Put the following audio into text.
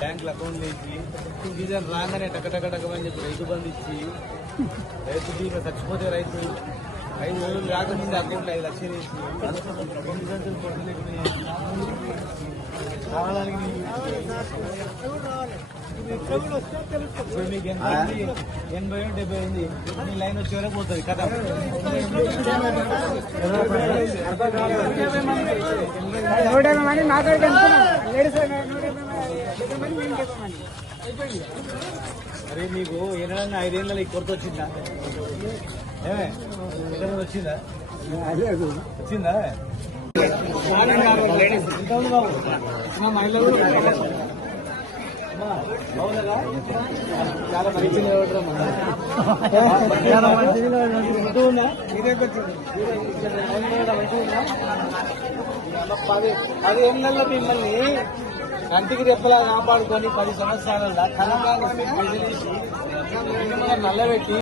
బ్యాంకుల అకౌంట్ వేసి సీజన్ రాగానే టకటకటకమని చెప్పి రైతు బంధు ఇచ్చి రైతు బీమా చచ్చిపోతే రైతు 5 రోజులు రాకముందు అకౌంట్ 5 లక్షలు వేసి 2 గంటలు పొద్దులెట్టినాయి కావడానికి ఇప్పుడు మీకు 80-70 అయింది మీ లైన్ వచ్చే వరకు పోతుంది కదా. 150 మంది అరే మీకు ఏదైనా 5 ఏళ్ళ కొరత వచ్చిందా? ఏమే వచ్చిందా? వచ్చిందా? మహిళలు చాలా మంచిగా పది ఏళ్ళల్లో మిమ్మల్ని కంటికి రెప్పలా కాపాడుకొని 10 సంవత్సరాల కనకాంగ నల్లబెట్టి